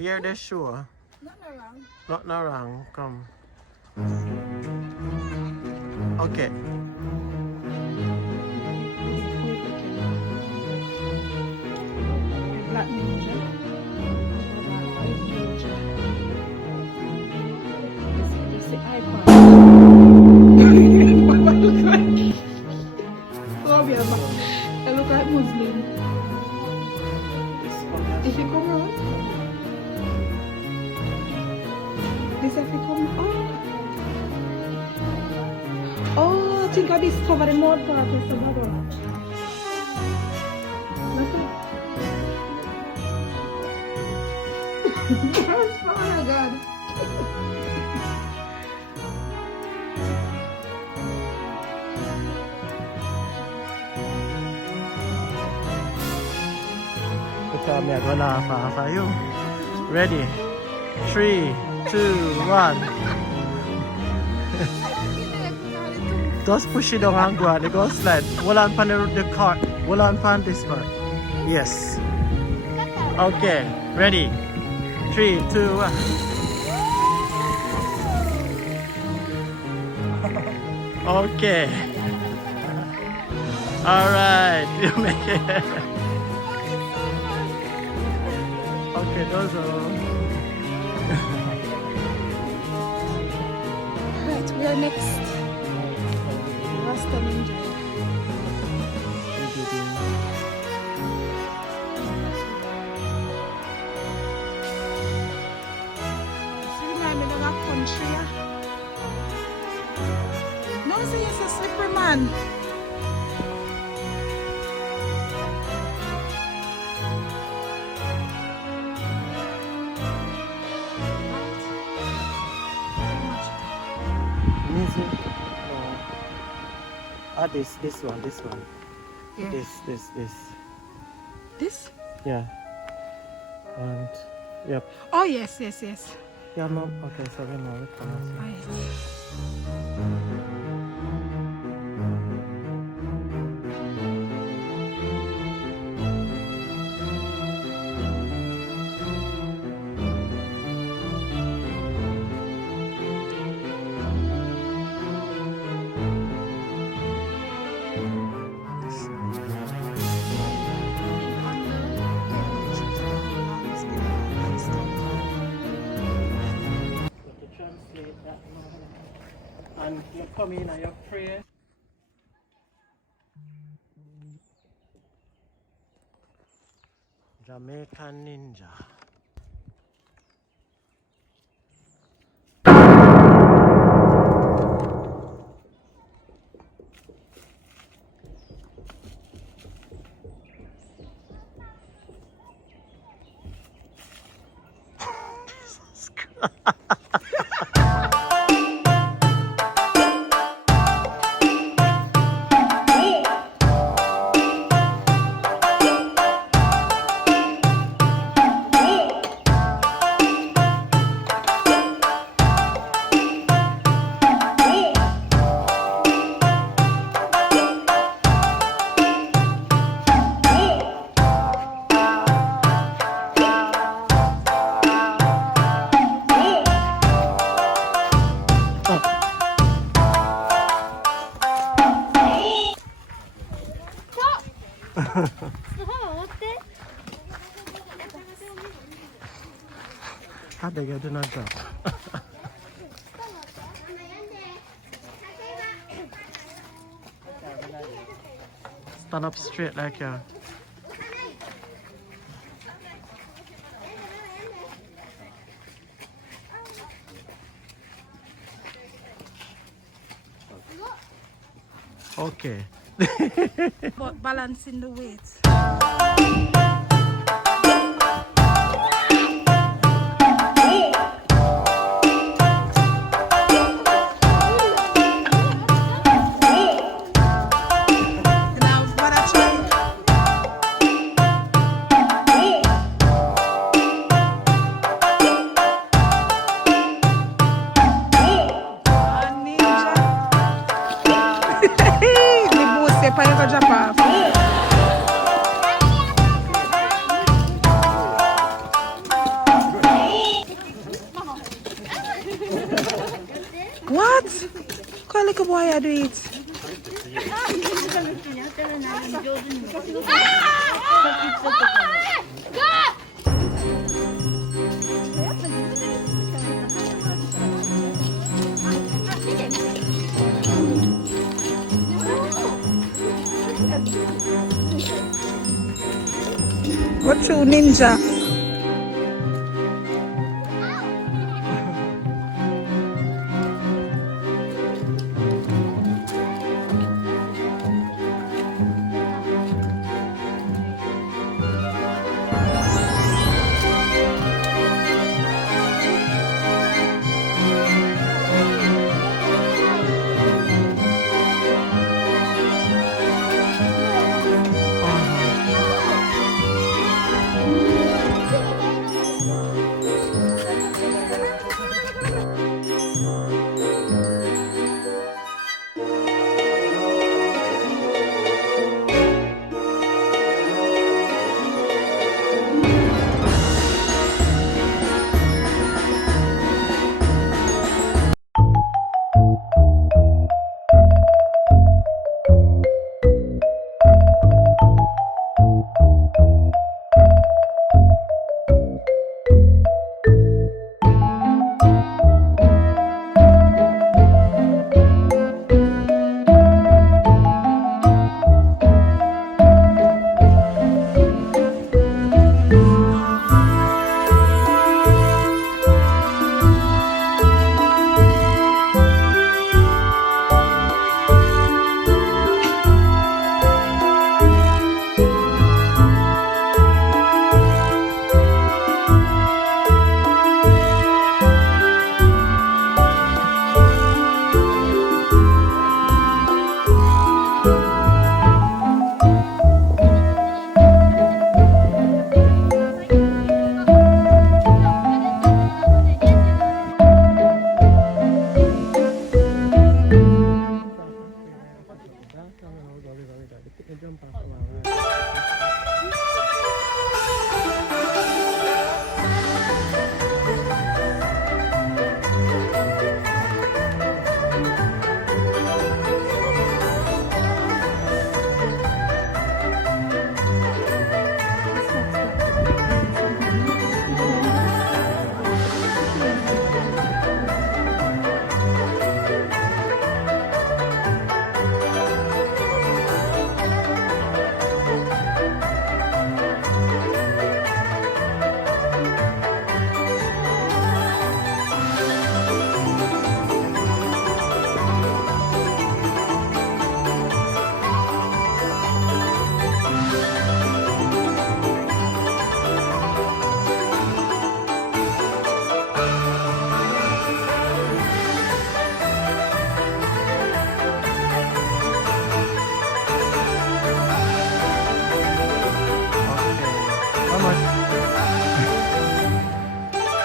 Here they show. Nothing wrong. Nothing wrong. Come. Okay. Black Ninja. White Ninja. This is the iPod. What look like? Oh, yeah, I look like Muslim. If you come around, this if you come. Oh, I think I discovered the mud part of the bottle. Oh my God. Look at me, I'm gonna laugh at you. Ready? 3, 2, 1. Just push it down and go on. It goes slide. Hold on on the cart. Hold on on this part. Yes. Okay. Ready? 3, 2, 1. Okay. Alright. You make it. Okay, those are. Right, we are next. Rasta Ninja. This reminds me of a country. No, say it's a slippery man. Music. This one. Yeah. This. This? Yeah. And yep. Oh, yes. Yeah, no. Okay, so we know it. Oh, yes. To translate that now. And you come in and you pray. Jamaican Ninja. Jesus Christ. How they get do not drop? Stand up straight like you. Okay. But balancing the weight. Now, what I try. Ninja. The boss say, "Pay go drop off." I do it. What true ninja?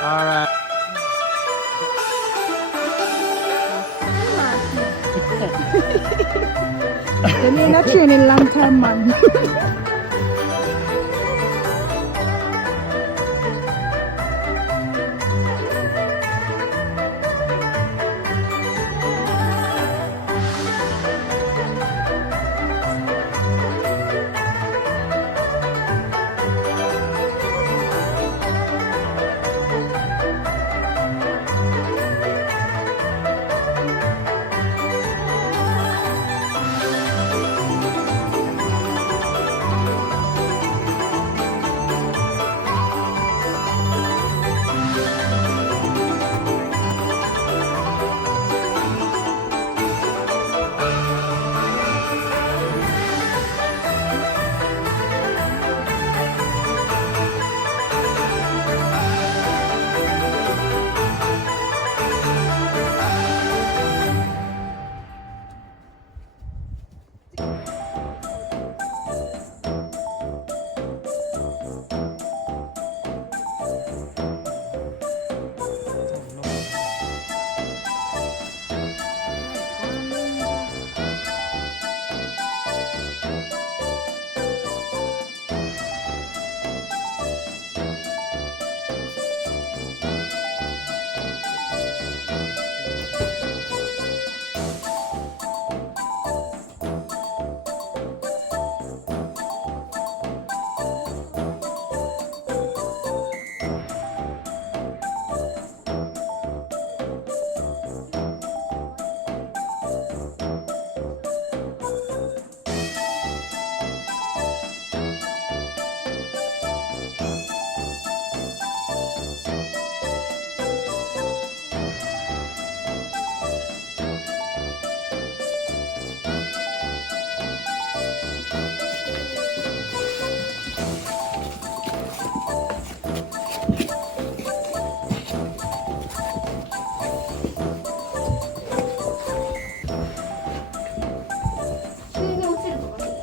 Alright. The new not training long time, man. 急に落ちるとかね。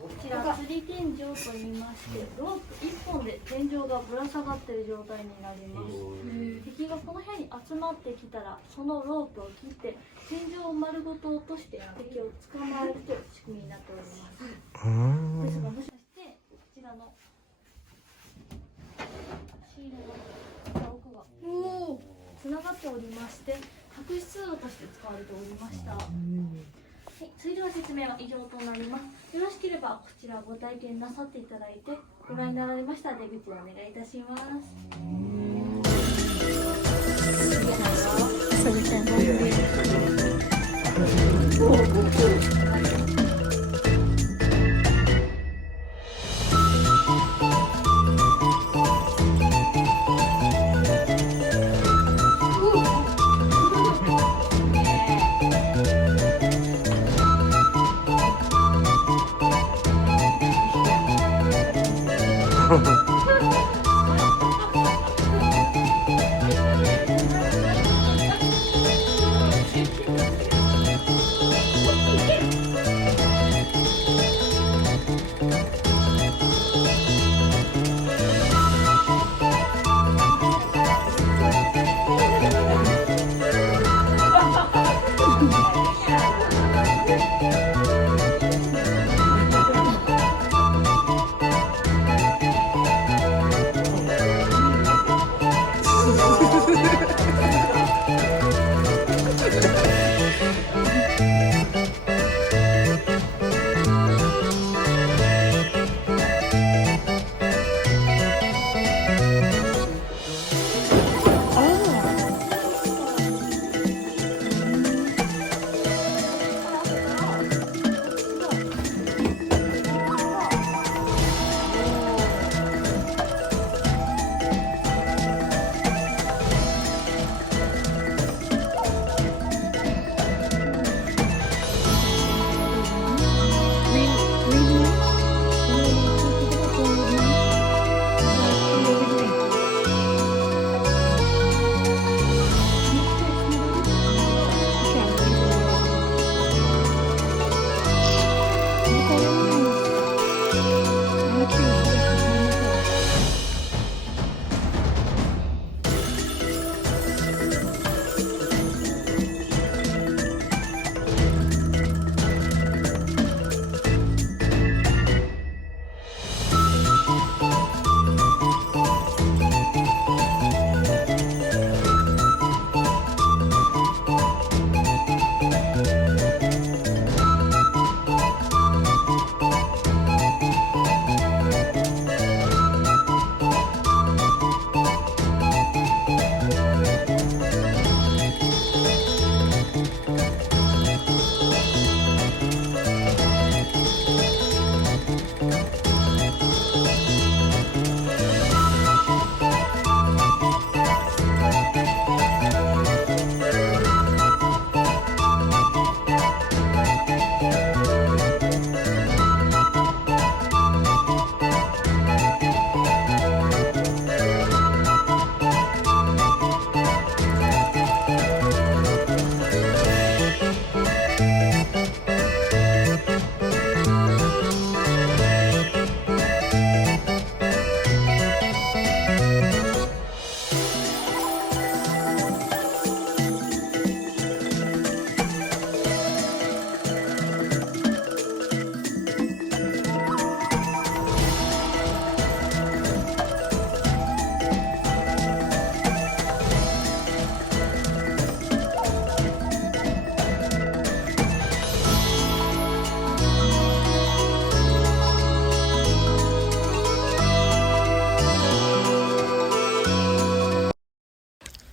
こちら吊り天井と言いまして、ロープ1本で天井がぶら下がっている状態になります。敵がこの部屋に集まってきたら、そのロープを切って天井を丸ごと落として敵を捕まえるという仕組みになっております。ですが、もしかしてこちらのシールの奥がつながっておりまして、隠し通路として使われておりました。はい、それでは説明は以上となります。よろしければこちらご体験なさっていただいて、ご覧になられましたら出口をお願いいたします。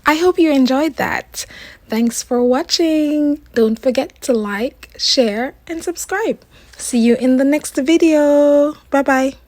I hope you enjoyed that. Thanks for watching. Don't forget to like, share, and subscribe. See you in the next video. Bye bye.